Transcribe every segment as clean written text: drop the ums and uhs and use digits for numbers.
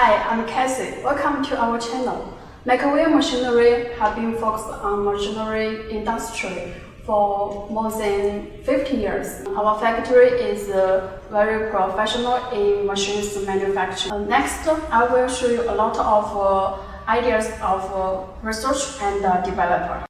Hi, I'm Cassie. Welcome to our channel. MAKWELL machinery have been focused on machinery industry for more than 50 years. Our factory is very professional in machines manufacturing. Next, I will show you a lot of ideas of research and developer.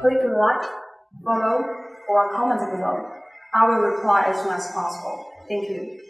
Click like, follow, or comment below. I will reply as soon as possible. Thank you.